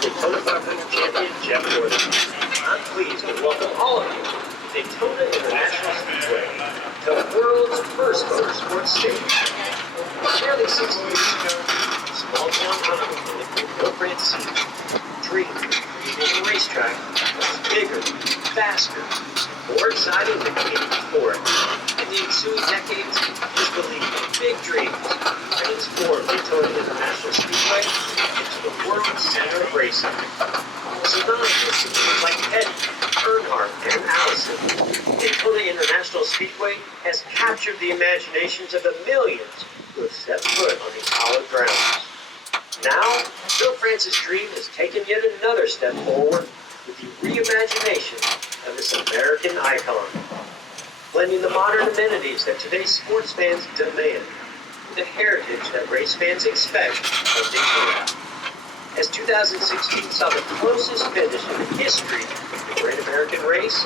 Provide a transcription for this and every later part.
two-time Daytona 500 champion Jeff Gordon. I'm pleased to welcome all of you to Daytona International Speedway, the world's first motorsports stage. Nearly 60 years ago, small town Hunter in the Daytona International dreamed of creating a racetrack that was bigger, faster, more exciting than any before. In the ensuing decades, his belief in big dreams transformed Daytona International Speedway into the world's center of racing. Synonymous with names like Eddie, Earnhardt, and Allison, Daytona International Speedway has captured the imaginations of the millions who have set foot on these hallowed grounds. Now, Bill France's dream has taken yet another step forward with the reimagination of this American icon, blending the modern amenities that today's sports fans demand with the heritage that race fans expect of Daytona. As 2016 saw the closest finish in the history of the Great American Race,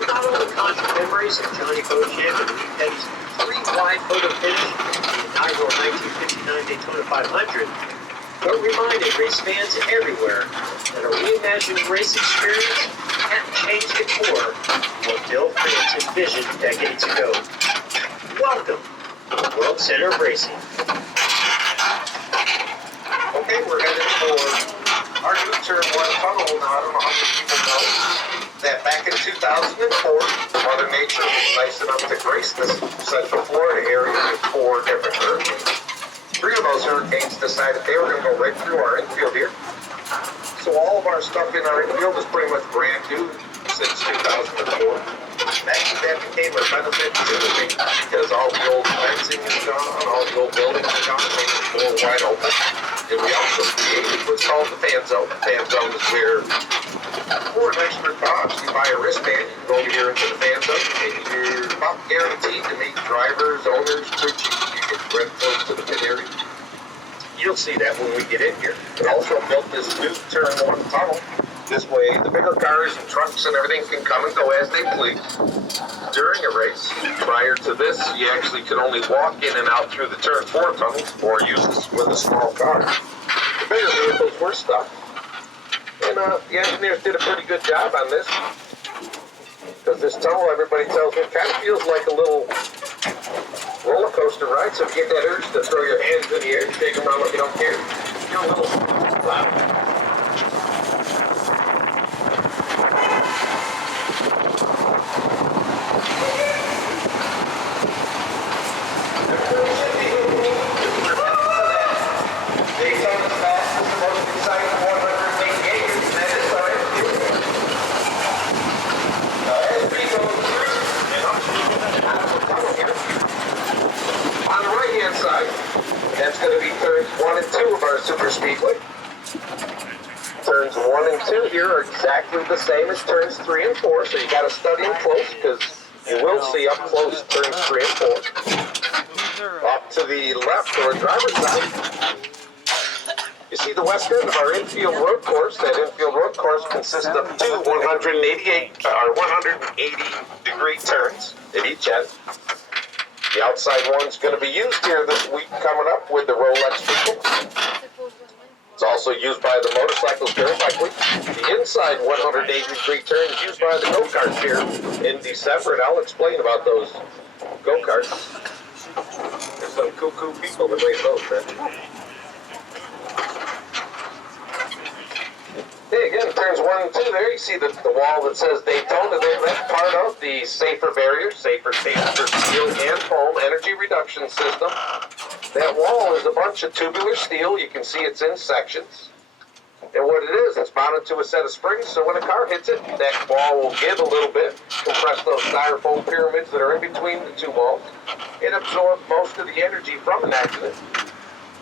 we not only conjured memories of Johnny Beauchamp and Lee Petty's three-wide photo finish in the inaugural 1959 Daytona 500, but reminded race fans everywhere that a reimagined race experience can't change the core of what Bill France envisioned decades ago. Welcome to the World Center of Racing. Okay, we're headed for our new Turn 1 tunnel. Now, I don't know how many people know that back in 2004, Mother Nature was nice enough to grace this Central Florida area with 4 different hurricanes. 3 of those hurricanes decided they were going to go right through our infield here. So all of our stuff in our infield is pretty much brand new since 2004. Actually, that became a benefit to me because all the old fencing is gone, all the old buildings are gone, made it more wide open. And we also created what's called the fan zone. The fan zone is where, for an extra cost, you buy a wristband, you can go over here into the fan zone, and you're about guaranteed to meet drivers, owners, crew chiefs. You get right close to the pit area. You'll see that when we get in here. We also built this new Turn 1 tunnel. This way, the bigger cars and trucks and everything can come and go as they please during a race. Prior to this, you actually could only walk in and out through the Turn 4 tunnel or use this with a small car. The bigger vehicles were stuck. And the engineers did a pretty good job on this. Because this tunnel, everybody tells me, kind of feels like a little roller coaster ride. So if you get that urge to throw your hands in the air, shake them around like you don't care, you're a little loud. That's going to be turns 1 and 2 of our super speedway. Turns 1 and 2 here are exactly the same as turns 3 and 4, so you got to study them close because you will see up close turns 3 and 4. Off to the left or driver's side, you see the west end of our infield road course. That infield road course consists of 2 180-degree turns at each end. The outside one's going to be used here this week coming up with the Rolex people. It's also used by the motorcycle during bike week. The inside 180-degree turn is used by the go-karts here in December, and I'll explain about those go-karts. There's some cuckoo people that race those, man. Hey, again, turns 1 and 2 there. You see the wall that says Daytona there. That's part of the safer barrier. Safer stands for steel and foam energy reduction system. That wall is a bunch of tubular steel. You can see it's in sections. And what it is, it's mounted to a set of springs, so when a car hits it, that wall will give a little bit, compress those styrofoam pyramids that are in between the two walls, and absorb most of the energy from an accident.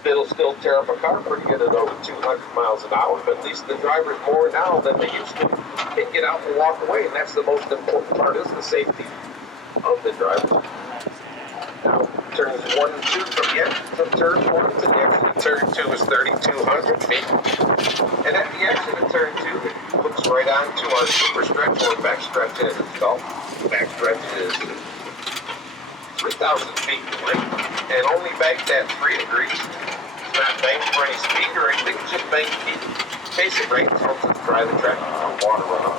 It'll still tear up a car pretty good at over 200 miles an hour, but at least the drivers more now than they used to can get out and walk away, and that's the most important part, is the safety of the driver. Now, turns 1 and 2 from the end of turn 1 to the exit of turn 2 is 3,200 feet. And at the exit of turn 2, it hooks right on to our super stretch or back stretch as it's called. Back stretch is 3,000 feet in length and only banked at 3 degrees. It's not banked for any speed or anything, it's just banked feet. case it rains, helps us dry the track from water runoff.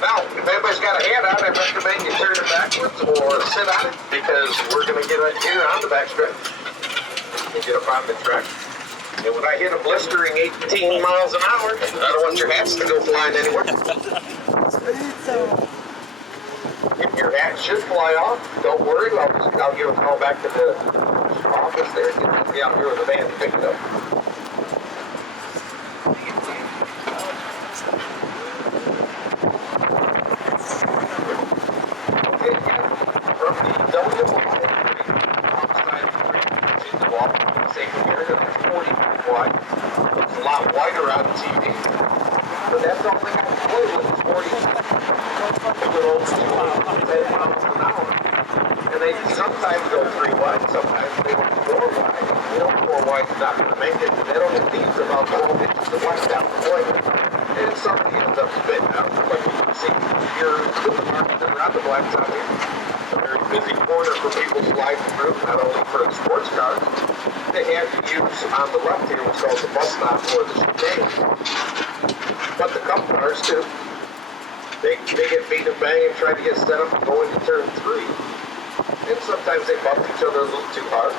Now, if anybody's got a hand out, I recommend you turn it backwards or sit on it, because we're going to get right here on the backstretch and get up on the track. And when I hit a blistering 18 miles an hour, I don't want your hats to go flying anywhere. If your hat should fly off, don't worry. I'll give a call back to the office there and get you out here with a van to pick it up. Okay, from the W line, outside of the ring, to the wall, same area, that's 40 feet wide. It's a lot wider on TV, but that's the only thing I can play with is 40 feet. A good old 10 miles an hour. And they sometimes go 3 wide, sometimes they go 4 wide. You know, 4 wide's not going to make it. They don't get these about 12 inches of wide down the way. And something ends up spitting out. Like you can see here in the market that are on the blacktop here. A very busy corner for people sliding through, not only for the sports cars. They have to use on the left here what's called the bus stop or the chicane. But the cup cars too. They get beat and bang and try to get set up and go into turn 3. And sometimes they bump each other a little too hard.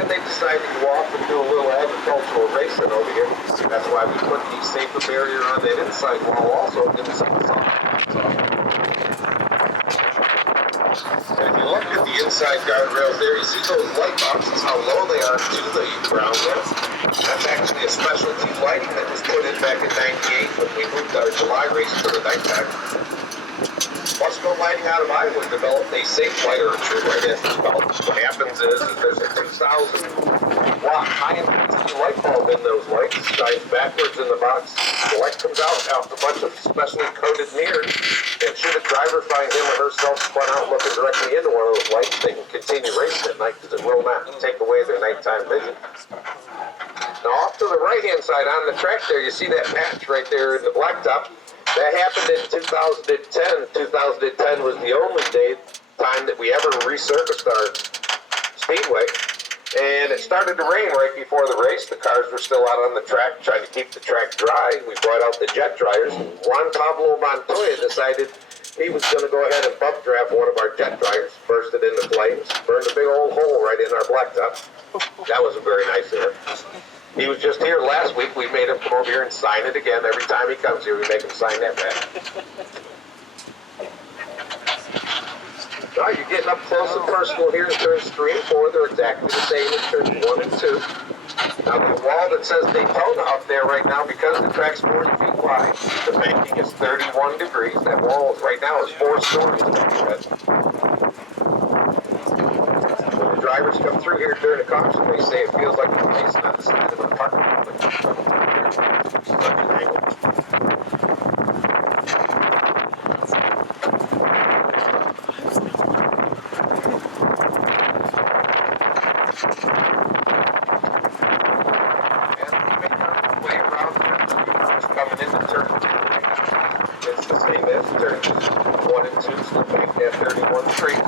And they decide to go off and do a little agricultural racing over here. That's why we put the safer barrier on that inside wall also, inside the soft. And if you look at the inside guardrails there, you see those light boxes, how low they are to the ground there. That's actually a specialty lighting that was put in back in '98 when we moved our July race to the nighttime. Bosco Lighting out of Iowa developed a safe light or a true light as it's called. What happens is there's a 2,000 watt high intensity light bulb in those lights, shines backwards in the box. The light comes out a bunch of specially coated mirrors, and should a driver find him or herself spun out looking directly into one of those lights, they can continue racing at night because it will not take away their nighttime vision. Now off to the right hand side on the track there, you see that patch right there in the blacktop. That happened in 2010. 2010 was the only time that we ever resurfaced our speedway. And it started to rain right before the race. The cars were still out on the track trying to keep the track dry. We brought out the jet dryers. Juan Pablo Montoya decided he was going to go ahead and bump draft one of our jet dryers, burst it into flames, burned a big old hole right in our blacktop. That was a very nice error. He was just here last week. We made him come over here and sign it again. Every time he comes here, we make him sign that back. Now you're getting up close and personal here in turns 3 and 4. They're exactly the same as turns 1 and 2. Now the wall that says Daytona up there right now, because the track's 40 feet wide, the banking is 31 degrees. That wall right now is 4 stories. When the drivers come through here during the caution, they say it feels like they're racing on the side of a parking lot. Such an angle. Coming into turn 2 right now. It's the same as turns 1 and 2, so make that 31 straight.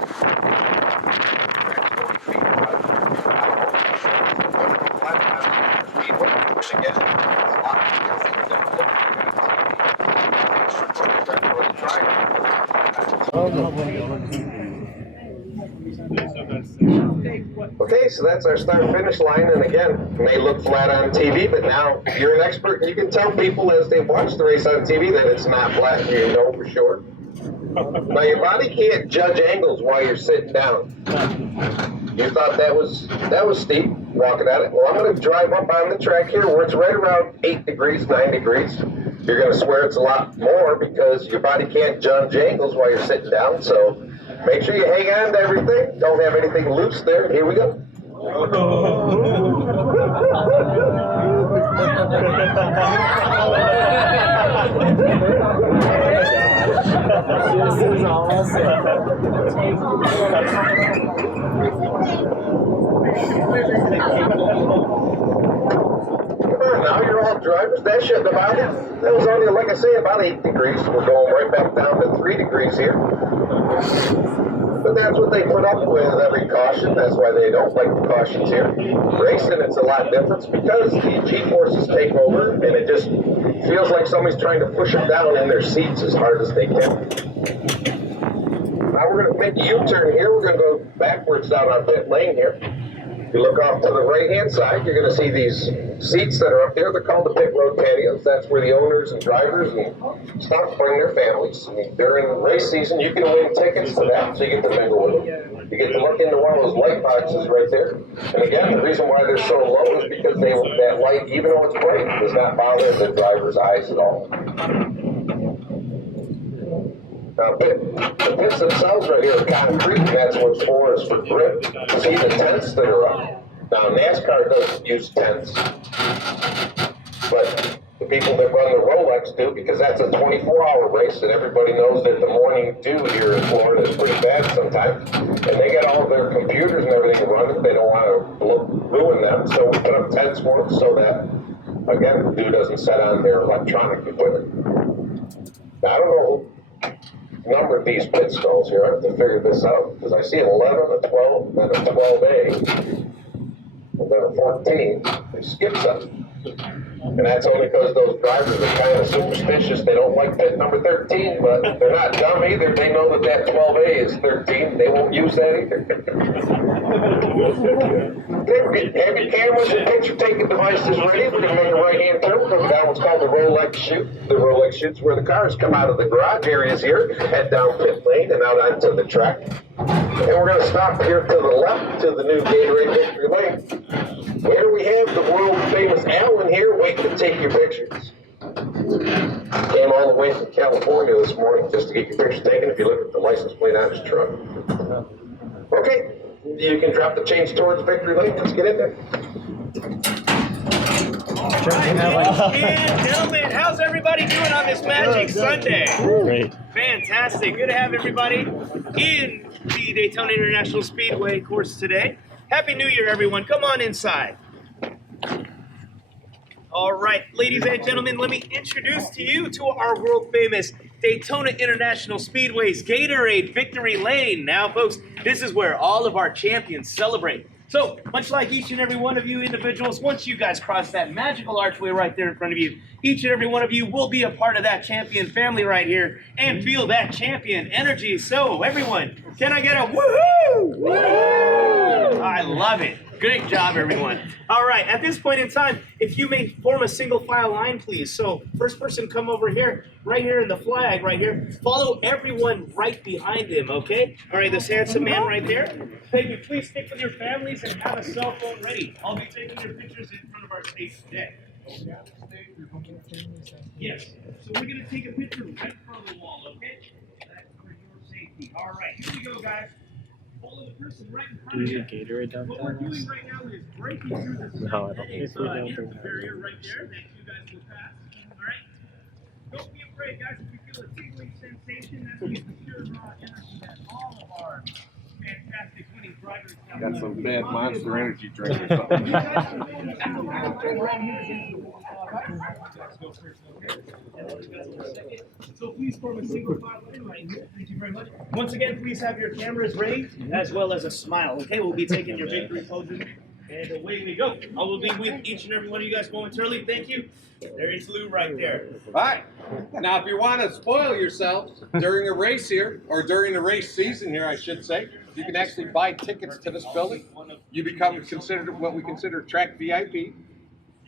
Okay, so that's our start-finish line, and again, it may look flat on TV, but now you're an expert, and you can tell people as they watch the race on TV that it's not flat, you know for sure. Now, your body can't judge angles while you're sitting down. You thought that was steep, walking at it. Well, I'm going to drive up on the track here where it's right around 8 degrees, 9 degrees. You're going to swear it's a lot more because your body can't judge angles while you're sitting down, so make sure you hang on to everything. Don't have anything loose there. Here we go. This is awesome. Now you're all drivers. That shouldn't have bothered. That was only, like I say, about 8 degrees. We're going right back down to 3 degrees here. But that's what they put up with every caution. That's why they don't like the cautions here. Racing, it's a lot different because the G-forces take over, and it just feels like somebody's trying to push them down in their seats as hard as they can. Now we're going to make a U-turn here. We're going to go backwards down our pit lane here. If you look off to the right-hand side, you're going to see these seats that are up there. They're called the pit road patios. That's where the owners and drivers and stuff bring their families. I mean, during race season, you can win tickets to that, so you get to mingle with them. You get to look into one of those light boxes right there. And again, the reason why they're so low is because that light, even though it's bright, does not bother the driver's eyes at all. Now, the pits themselves right here are concrete, and that's what's for is for grip. See the tents that are up. Now, NASCAR doesn't use tents, but the people that run the Rolex do, because that's a 24-hour race, and everybody knows that the morning dew here in Florida is pretty bad sometimes, and they got all of their computers and everything running. They don't want to ruin them, so we put up tents for them so that, again, the dew doesn't set on their electronic equipment. Now, I don't know number of these pit stalls here. I have to figure this out because I see an 11, a 12, then a 12A, and then a 14. They skip something. And that's only because those drivers are kind of superstitious. They don't like pit number 13, but they're not dumb either. They know that 12A is 13. They won't use that either. Have your cameras and picture-taking devices ready. We're going to make a right-hand turn. We're going to go down what's called the Rolex chute. The Rolex chute's where the cars come out of the garage areas here, head down pit lane and out onto the track. And we're going to stop here to the left to the new Gatorade Victory Lane. Here we have the world-famous Alan here waiting to take your pictures. Came all the way from California this morning just to get your picture taken if you look at the license plate on his truck. Okay. You can drop the chains towards Victory Lane. Let's get in there. All right, ladies and gentlemen, how's everybody doing on this Magic Sunday? Great. Fantastic. Good to have everybody in the Daytona International Speedway course today. Happy New Year, everyone. Come on inside. All right, ladies and gentlemen, let me introduce to you to our world-famous Daytona International Speedway's Gatorade Victory Lane. Now, folks, this is where all of our champions celebrate. So, much like each and every one of you individuals, once you guys cross that magical archway right there in front of you, each and every one of you will be a part of that champion family right here and feel that champion energy. So, everyone, can I get a woohoo? Woo! I love it. Great job, everyone. All right, at this point in time, if you may form a single file line, please. So first person come over here, right here in the flag, right here. Follow everyone right behind him, okay? All right, this handsome man right there. Baby, please stick with your families and have a cell phone ready. I'll be taking your pictures in front of our stage today. Yes, so we're gonna take a picture right from the wall, okay? That's for your safety. All right, here we go, guys. Follow the person right in front of you. Gatorade downtown? What we're doing right now is breaking through this No, I don't think we don't. barrier right there that you guys will pass. All right? Don't be afraid, guys. If you feel a tingling sensation, that means the pure raw energy that all of our fantastic winning drivers have. Got some bad Monster Energy drink or something. So please form a single file line right here. Thank you very much. Once again, please have your cameras ready as well as a smile. Okay, we'll be taking your victory poses. And away we go. I will be with each and every one of you guys momentarily. Thank you. There is Lou right there. All right. Now, if you want to spoil yourselves during a race here, or during the race season here, I should say, you can actually buy tickets to this building. You become considered what we consider track VIP.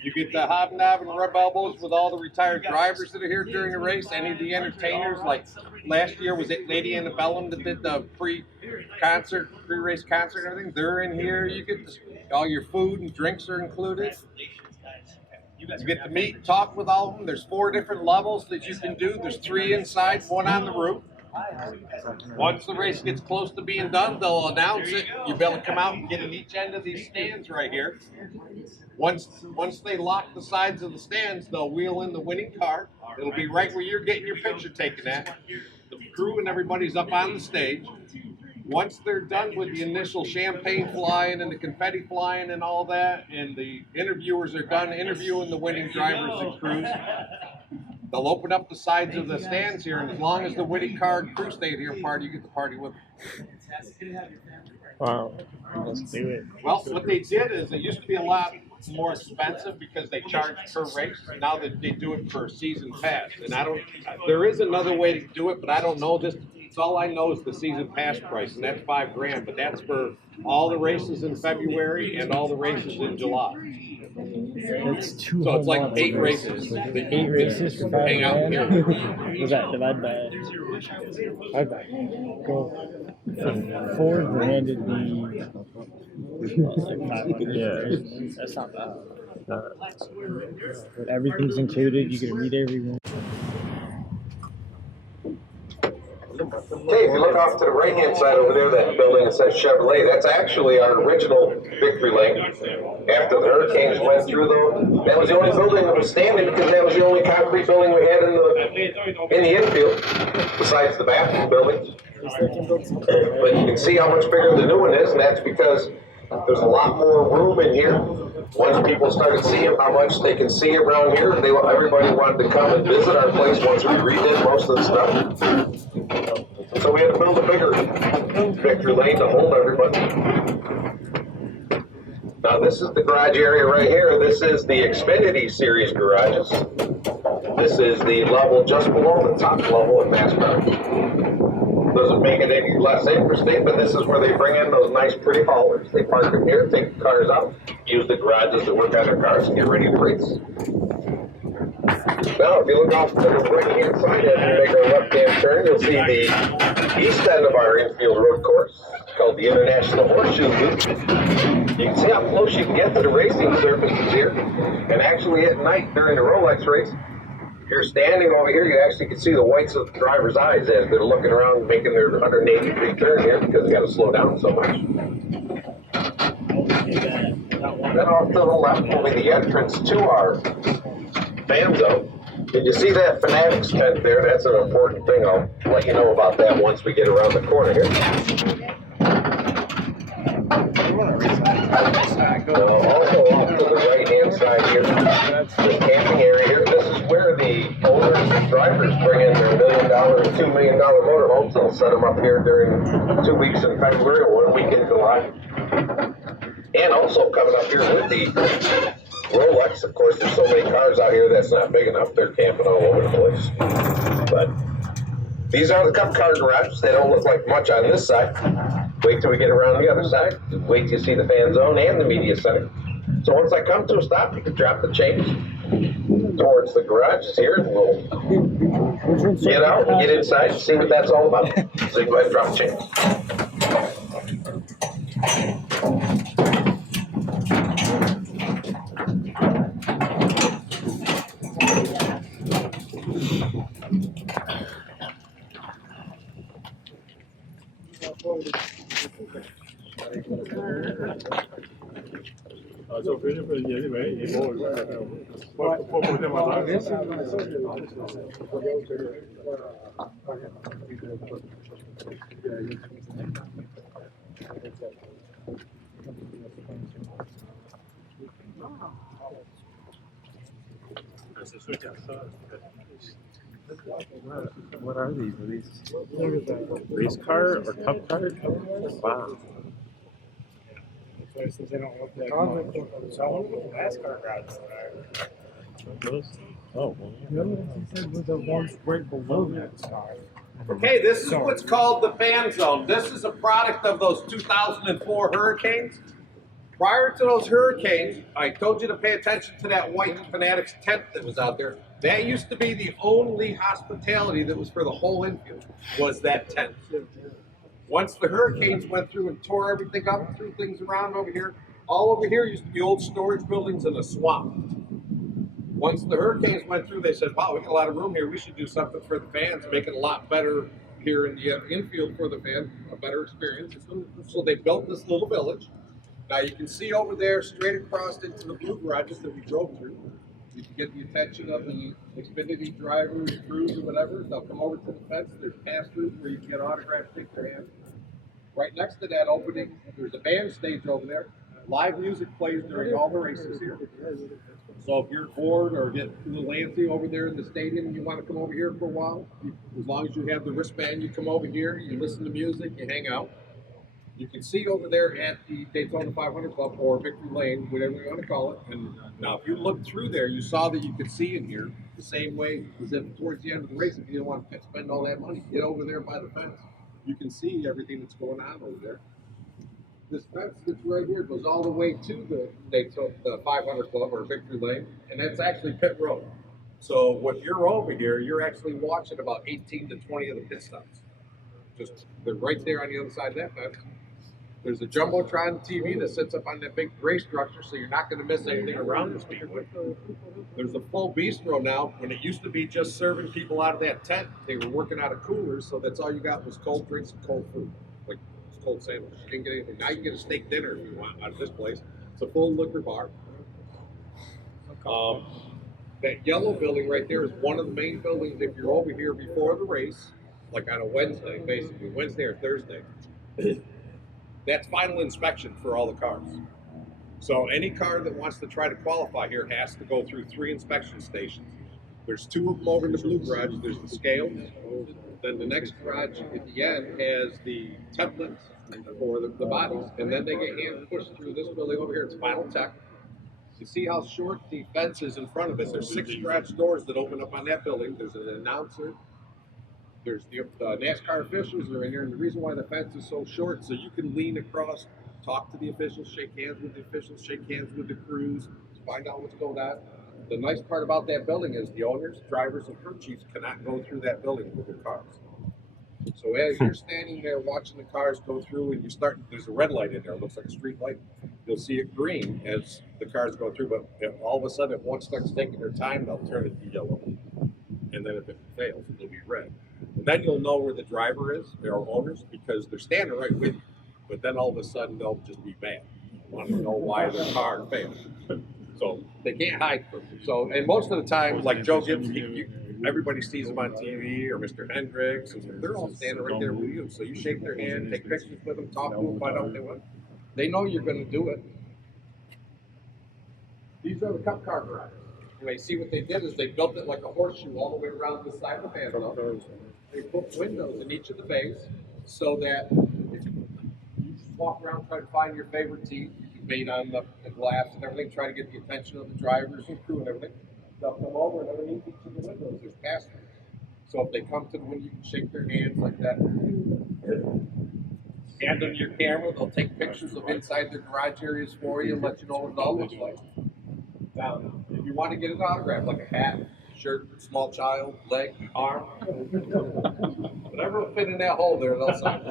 You get the hobnob and rub elbows with all the retired drivers that are here during the race. Any of the entertainers, like last year was it Lady Antebellum that did the pre-concert, pre-race concert and everything. They're in here. You get all your food and drinks are included. You get to meet and talk with all of them. There's 4 different levels that you can do. There's 3 inside, 1 on the roof. Once the race gets close to being done, they'll announce it. You'll be able to come out and get in each end of these stands right here. Once they lock the sides of the stands, they'll wheel in the winning car. It'll be right where you're getting your picture taken at. The crew and everybody's up on the stage. Once they're done with the initial champagne flying and the confetti flying and all that, and the interviewers are done interviewing the winning drivers and crews, They'll open up the sides of the stands here, and as long as the Witty Card crew stayed here party, you get to party with them. Wow. Let's do it. Well, what they did is it used to be a lot more expensive because they charged per race. Now that they do it for a season pass, and there is another way to do it, but I don't know this. It's all I know is the season pass price, and that's $5,000. But that's for all the races in February and all the races in July. That's two. So it's like 8 races. The 8 races for Hang out here. $5,000. Was that divided by? Go. $4,000 would be like 500. Yeah, that's not bad. But everything's included. You get to meet everyone. Okay, if you look off to the right-hand side over there, that building that says Chevrolet, that's actually our original victory lane. After the hurricanes went through, though, that was the only building that was standing because that was the only concrete building we had in the infield, besides the bathroom building. But you can see how much bigger the new one is, and that's because there's a lot more room in here. Once people started seeing how much they can see around here, everybody wanted to come and visit our place once we redid most of the stuff. So we had to build a bigger victory lane to hold everybody. Now this is the garage area right here. This is the Xfinity Series garages. This is the level just below the top level in NASCAR. Doesn't make it any less interesting, but this is where they bring in those nice pretty haulers. They park them here, take the cars out, use the garages to work on their cars and get ready to race. Now, if you look off to the right-hand side as you make a left-hand turn, you'll see the east end of our infield road course, called the International Horseshoe Loop. You can see how close you can get to the racing surfaces here. And actually at night during the Rolex race, if you're standing over here, you actually can see the whites of the driver's eyes as they're looking around making their 180-degree turn here because they got to slow down so much. Then off to the left will be the entrance to our fan zone. Did you see that Fanatics tent there? That's an important thing. I'll let you know about that once we get around the corner here. Also off to the right-hand side here, the camping area here. This is where the owners and drivers bring in their $1 million and $2 million motorhomes. They'll set them up here during 2 weeks in February or 1 week in July. And also coming up here with the Rolex, of course, there's so many cars out here that's not big enough. They're camping all over the place. But these are the Cup Car garages. They don't look like much on this side. Wait till we get around the other side. Wait till you see the fan zone and the media center. So once I come to a stop, you can drop the change towards the garages here, and we'll get out and get inside and see what that's all about. So you go ahead and drop the change. What are these? Are these race car or cup car? Wow. Since they don't look like NASCAR routes. Oh, The other ones he said were the ones right below that side. Okay, this is what's called the fan zone. This is a product of those 2004 hurricanes. Prior to those hurricanes, I told you to pay attention to that white Fanatics tent that was out there. That used to be the only hospitality that was for the whole infield, was that tent. Once the hurricanes went through and tore everything up, threw things around over here, all over here used to be old storage buildings in a swamp. Once the hurricanes went through, they said, wow, we got a lot of room here. We should do something for the fans, make it a lot better here in the infield for the fans, a better experience. So they built this little village. Now you can see over there, straight across into the blue garages that we drove through. You can get the attention of the Xfinity drivers, crews, or whatever. They'll come over to the fence. There's pass-throughs where you can get autographs, shake their hand. Right next to that opening, there's a band stage over there. Live music plays during all the races here. So if you're bored or get a little antsy over there in the stadium and you want to come over here for a while, as long as you have the wristband, you come over here, you listen to music, you hang out. You can see over there at the Daytona 500 Club or Victory Lane, whatever you want to call it. And now, if you look through there, you saw that you could see in here the same way as if towards the end of the race, if you don't want to spend all that money, get over there by the fence. You can see everything that's going on over there. This fence that's right here goes all the way to the 500 Club or Victory Lane, and that's actually pit road. So when you're over here, you're actually watching about 18 to 20 of the pit stops. Just they're right there on the other side of that fence. There's a Jumbotron TV that sits up on that big race structure, so you're not going to miss anything around the speedway. There's a full bistro now. When it used to be just serving people out of that tent, they were working out of coolers, so that's all you got was cold drinks and cold food, like cold sandwich. You didn't get anything. Now you can get a steak dinner if you want out of this place. It's a full liquor bar. That yellow building right there is one of the main buildings if you're over here before the race, like on a Wednesday, basically, Wednesday or Thursday. That's final inspection for all the cars. So any car that wants to try to qualify here has to go through 3 inspection stations. There's 2 of them over in the blue garage. There's the scales. Then the next garage at the end has the templates for the bodies. And then they get hand pushed through this building over here. It's Final Tech. You see how short the fence is in front of it. There's 6 garage doors that open up on that building. There's an announcer. There's the NASCAR officials are in here, and the reason why the fence is so short, so you can lean across, talk to the officials, shake hands with the officials, shake hands with the crews, find out what's going on. The nice part about that building is the owners, drivers, and crew chiefs cannot go through that building with their cars. So as you're standing there watching the cars go through, and there's a red light in there, it looks like a street light. You'll see it green as the cars go through, but if all of a sudden, if one starts taking their time, they'll turn it to yellow. And then if it fails, it'll be red. And then you'll know where the driver is, their owners, because they're standing right with you. But then all of a sudden, they'll just be mad. Want to know why their car failed. So they can't hide from you. So, and most of the time, like Joe Gibbs, everybody sees him on TV, or Mr. Hendricks, and they're all standing right there with you. So you shake their hand, take pictures with them, talk to them, find out what they want. They know you're going to do it. These are the Cup car garages. And they see what they did is they built it like a horseshoe all the way around the side of the van. They put windows in each of the bays so that if you just walk around trying to find your favorite team, you can bait on the glass and everything, try to get the attention of the drivers and crew and everything. They'll come over and underneath each of the windows there's pass-throughs. So if they come to the window, you can shake their hands like that. Hand them your camera, they'll take pictures of inside their garage areas for you and let you know what it all looks like. Now, if you want to get an autograph, like a hat, shirt, small child, leg, arm, whatever will fit in that hole there, they'll sign.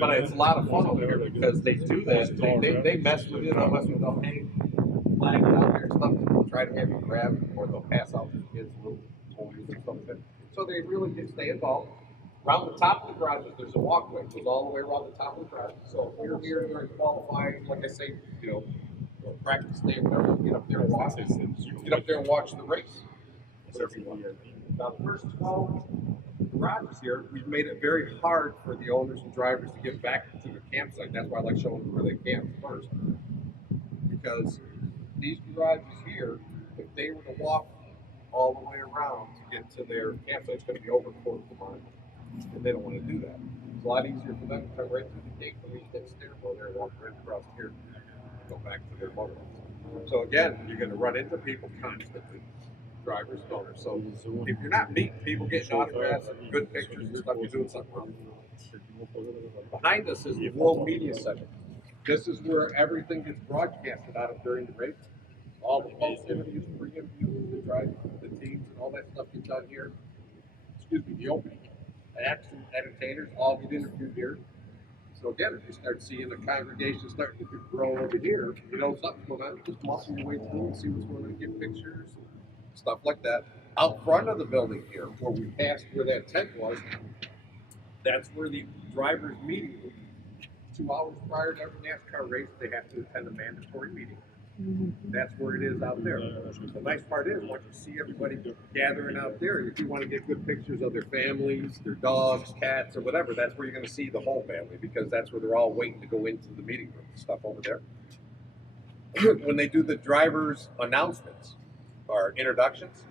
But it's a lot of fun over here because they do that. They mess with you. They'll hang flags out there and stuff. Try to have you grab it, or they'll pass out to kids little toys or something. So they really do stay involved. Around the top of the garages, there's a walkway that goes all the way around the top of the garage. So if you're here during qualifying, like I say, practice day, whatever, you get up there and watch it. You can get up there and watch the race. Now, the first 12 garages here, we've made it very hard for the owners and drivers to get back to the campsite. That's why I like showing them where they camp first. Because these garages here, if they were to walk all the way around to get to their campsite, it's going to be over a quarter of a mile. And they don't want to do that. It's a lot easier for them to come right through the gate when we hit Stairwell there and walk right across here and go back to their motorhomes. So again, you're going to run into people constantly, drivers, owners. So if you're not meeting people, getting autographs and good pictures and stuff, you're doing something wrong. Behind us is the World Media Center. This is where everything gets broadcasted out of during the race. All the post interviews, pre-interviews, the drivers, the teams, and all that stuff gets done here. Excuse me, the opening. Acts and entertainers all get interviewed here. So again, if you start seeing the congregation starting to grow over here, you know something's going on. Just walk your way through and see what's going on, get pictures, stuff like that. Out front of the building here, where we passed where that tent was, that's where the drivers' meeting was. 2 hours prior to every NASCAR race, they have to attend a mandatory meeting. That's where it is out there. The nice part is, once you see everybody gathering out there, if you want to get good pictures of their families, their dogs, cats, or whatever, that's where you're going to see the whole family, because that's where they're all waiting to go into the meeting room and stuff over there. When they do the drivers' announcements or introductions,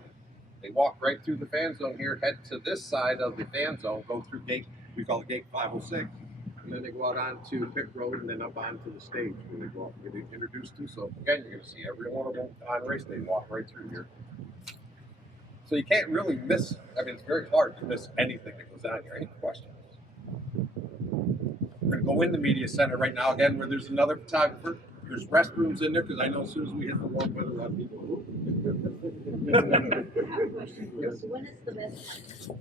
they walk right through the fan zone here, head to this side of the fan zone, go through gate, we call it gate 506, and then they go out onto Pick Road and then up onto the stage where they go up and get introduced to. So again, you're going to see every one of them on race day walk right through here. So you can't really miss, I mean, it's very hard to miss anything that goes on here. Any questions? We're going to go in the media center right now, again, where there's another photographer. There's restrooms in there, because I know as soon as we hit the warm weather, a lot of people will. Yes. When is the best time?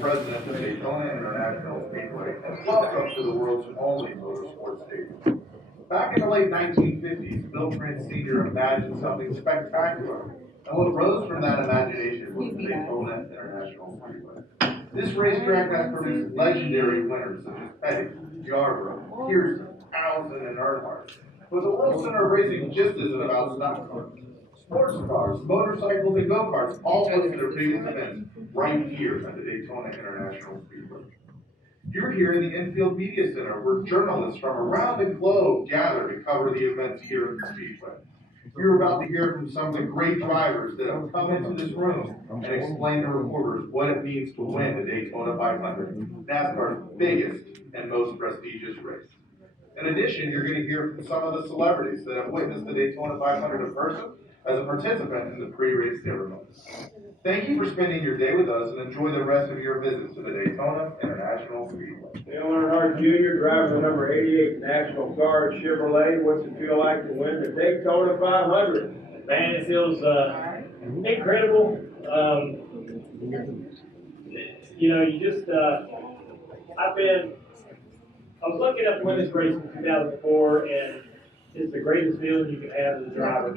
President of Daytona International Speedway, and welcome to the world's only motorsports stadium. Back in the late 1950s, Bill Prince Sr. imagined something spectacular, and what rose from that imagination was the Daytona International Speedway. This racetrack has produced legendary winners such as Petty, Yarborough, Pearson, Townsend, and Earnhardt. But the World Center of Racing just isn't about stock cars. Sports cars, motorcycles, and go-karts all host their biggest events right here at the Daytona International Speedway. You're here in the Infield Media Center, where journalists from around the globe gather to cover the events here at the Speedway. You're about to hear from some of the great drivers that have come into this room and explain to reporters what it means to win the Daytona 500, NASCAR's biggest and most prestigious race. In addition, you're going to hear from some of the celebrities that have witnessed the Daytona 500 in person as a participant in the pre-race ceremony. Thank you for spending your day with us, and enjoy the rest of your visit to the Daytona International Speedway. Dale Earnhardt Jr., driver of number 88 National Guard Chevrolet. What's it feel like to win the Daytona 500? Man, it feels incredible. You know, you just, I was lucky enough to win this race in 2004, and it's the greatest feeling you can have as a driver.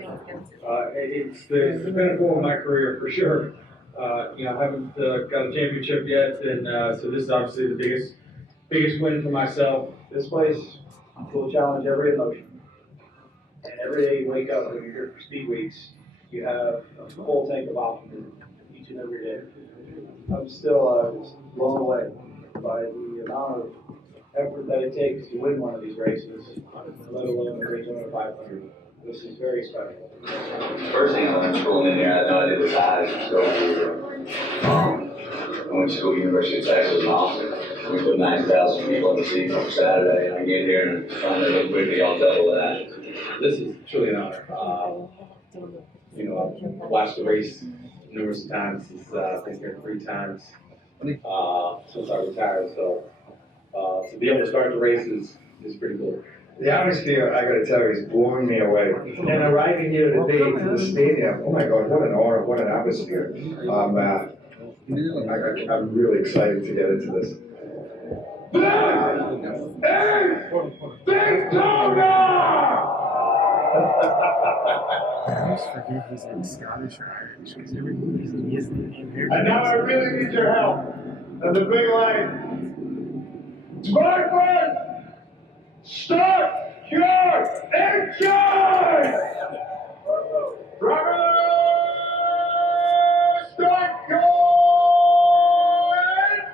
It's the pinnacle of my career for sure. You know, I haven't got a championship yet, and so this is obviously the biggest win for myself. This place will challenge every emotion. And every day you wake up and you're here for Speed Weeks, you have a full tank of optimism each and every day. I'm still just blown away by the amount of effort that it takes to win one of these races, let alone the Daytona 500. This is very special. First thing I learned schooling in there, I know I did was high, so I went to school, University of Texas in Austin. We put 90,000 people in the seats on Saturday, and I get here and find out quickly I'll double that. This is truly an honor. You know, I've watched the race numerous times. I've been here 3 times since I retired, so to be able to start the race is pretty cool. The atmosphere, I got to tell you, is blowing me away. And arriving here today to the stadium, oh my God, what an honor, what an atmosphere. I'm really excited to get into this. I always forget he's like Scottish or Irish because he is the inherited. And now I really need your help. And the big line. Drivers, start your engine! Drivers, start your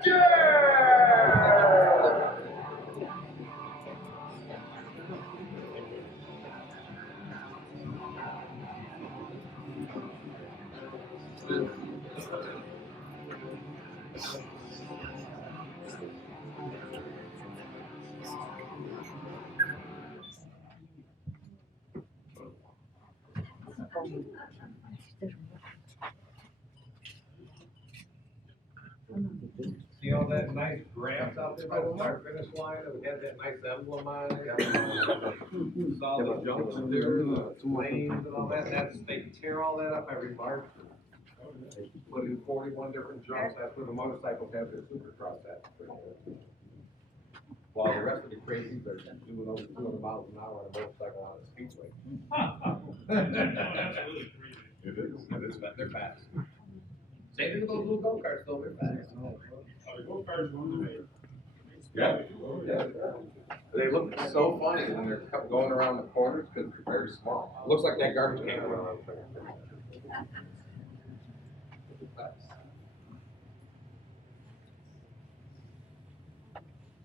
engine! See all that nice grass out there by the start finish line? We had that nice emblem on it. Saw the jumps in there, the lanes and all that. They tear all that up every March. Put in 41 different jumps. That's where the motorcycles have their supercross at. While the rest of the crazies are doing over 200 miles an hour on a motorcycle on a speedway. It is, they're fast. Same thing with those little go-karts, though, they're fast. Go-karts won the race. Yeah. They look so funny when they're going around the corners because they're very small. Looks like that garbage can around there.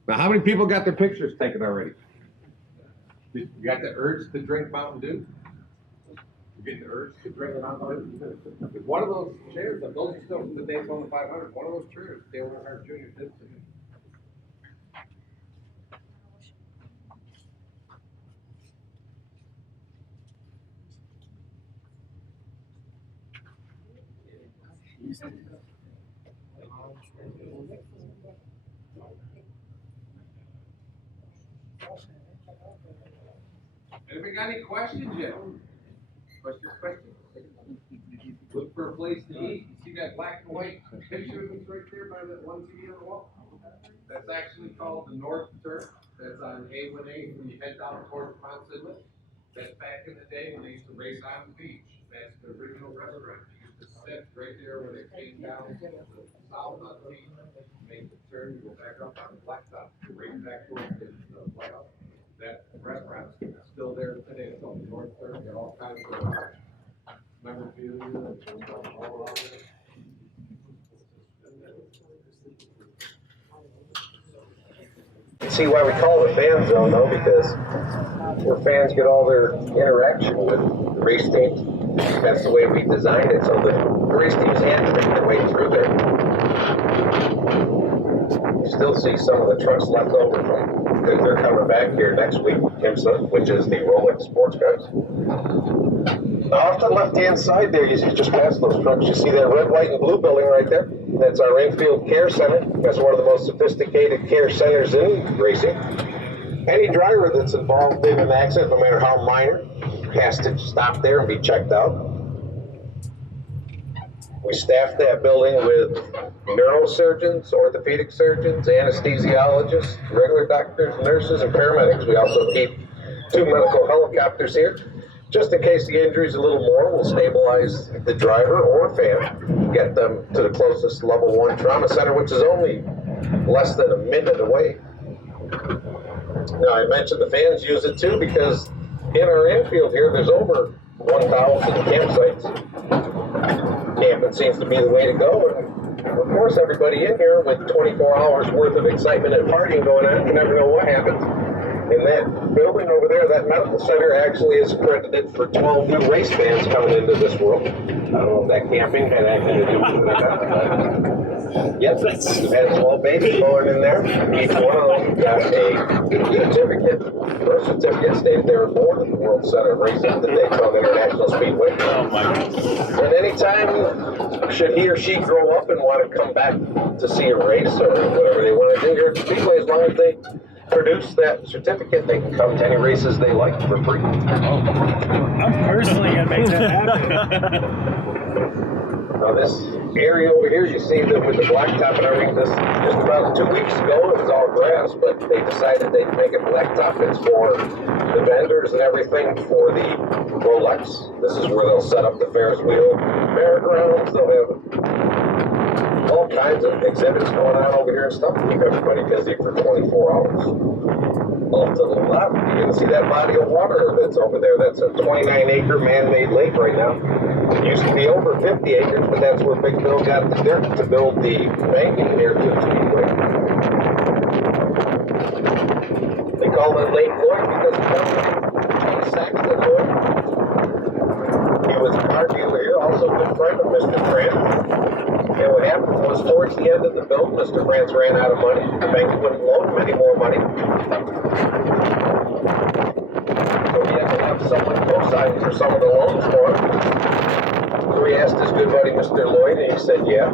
Now, how many people got their pictures taken already? You got the urge to drink Mountain Dew? You get the urge to drink Mountain Dew? If one of those chairs, if those are still from the Daytona 500, one of those chairs, Dale Earnhardt Jr. did to me. Anybody got any questions yet? Questions? Look for a place to eat. You see that black and white picture that's right there by that one TV on the wall? That's actually called the North Turf. That's on A1A when you head down towards Mount Sidley. That's back in the day when they used to race on the beach. That's the original restaurant. You used to sit right there where they came down to the south on the beach. Make the turn, you go back up on the blacktop, you race back towards the white house. That restaurant's still there today. It's on the North Turf. Got all kinds of memorabilia and all around there. See why we call it a fan zone, though, because where fans get all their interaction with the race teams. That's the way we designed it, so the race teams had to make their way through there. You still see some of the trucks left over from, because they're coming back here next week, which is the Rolex sports cars. Off the left-hand side there, you see just past those trucks, you see that red, white, and blue building right there. That's our infield care center. That's one of the most sophisticated care centers in racing. Any driver that's involved in an accident, no matter how minor, has to stop there and be checked out. We staff that building with neurosurgeons, orthopedic surgeons, anesthesiologists, regular doctors, nurses, and paramedics. We also keep 2 medical helicopters here. Just in case the injury is a little more, we'll stabilize the driver or fan, get them to the closest level 1 trauma center, which is only less than a minute away. Now, I mentioned the fans use it too because in our infield here, there's over 1,000 campsites. Camping seems to be the way to go. And of course, everybody in here with 24 hours worth of excitement and partying going on, you never know what happens. And that building over there, that medical center, actually is accredited for 12 new race fans coming into this world. I don't know if that camping had anything to do with it or not. Yes, we've had a small baby born in there. Each one of them got a certificate, birth certificate stated they were born at the World Center of Racing, the Daytona International Speedway. Oh my God. And anytime should he or she grow up and want to come back to see a race or whatever they want to do here at the Speedway, as long as they produce that certificate, they can come to any races they like for free. I'm personally going to make that happen. Now this area over here, you see that with the blacktop and everything, this just about 2 weeks ago, it was all grass, but they decided they'd make it blacktop. It's for the vendors and everything for the Rolex. This is where they'll set up the Ferris wheel merry-go-rounds. They'll have all kinds of exhibits going on over here and stuff to keep everybody busy for 24 hours. Off to the left, you can see that body of water that's over there. That's a 29-acre man-made lake right now. It used to be over 50 acres, but that's where Big Bill got the dirt to build the banking here to the Speedway. They call it Lake Lloyd because it's Saxton Lloyd. He was a car dealer here, also a good friend of Mr. France. And what happened was, towards the end of the build, Mr. France ran out of money. The bank wouldn't loan him any more money. So he had to have someone co-sign for some of the loans for him. So he asked his good buddy, Mr. Lloyd, and he said, yeah.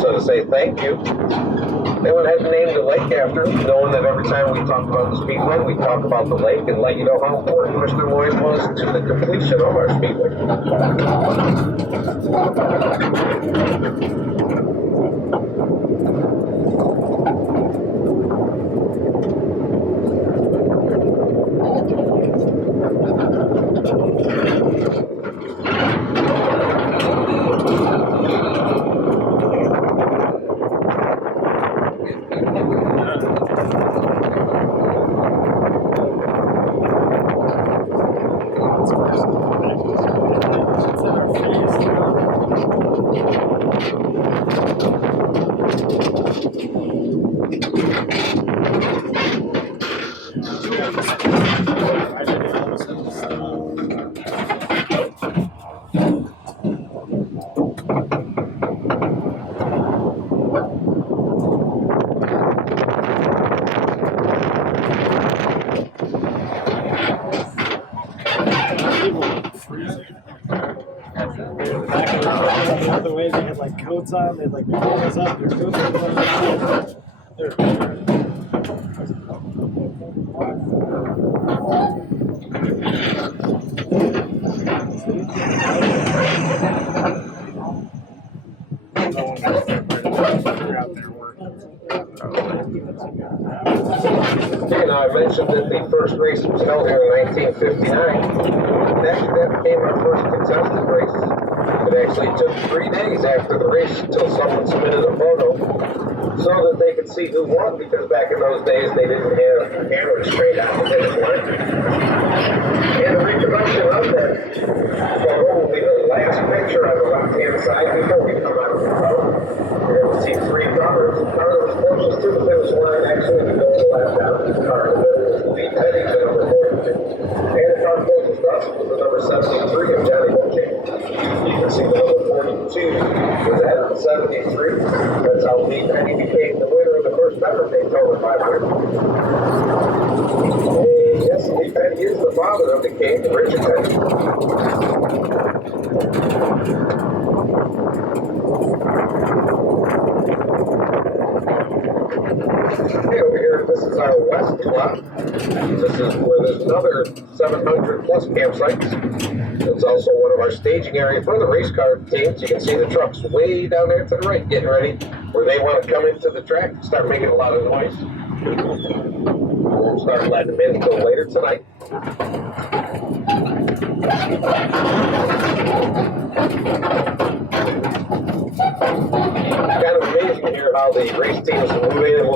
So to say thank you, they went ahead and named the lake after him, knowing that every time we talk about the Speedway, we talk about the lake and let you know how important Mr. Lloyd was to the completion of our Speedway. freezing. Back the other way, they had like coats on, they had like pajamas up, their coats on. Okay, now I mentioned that the first race was held here in 1959. Actually, that became our first contested race. It actually took 3 days after the race until someone submitted a photo so that they could see who won, because back in those days they didn't have cameras straight out the finish line. And the reproduction of that photo will be the last picture on the left-hand side before we come out of the road. You're going to see 3 cars. The car that was closest to the finish line, actually, we go to the left out. The car in the middle was Lee Petty, the number 42. And the car closest to us was the number 73 of Johnny Bochamp. You can see the number 42 was ahead of the 73. That's how Lee Petty became the winner of the first ever Daytona 500. And yes, Lee Petty is the father of the king, Richard Petty. Okay, over here, this is our west lot. This is where there's another 700 plus campsites. It's also one of our staging areas for the race car teams. You can see the trucks way down there to the right, getting ready, where they want to come into the track and start making a lot of noise. We'll start letting them in until later tonight. Kind of amazing here how the race teams move in.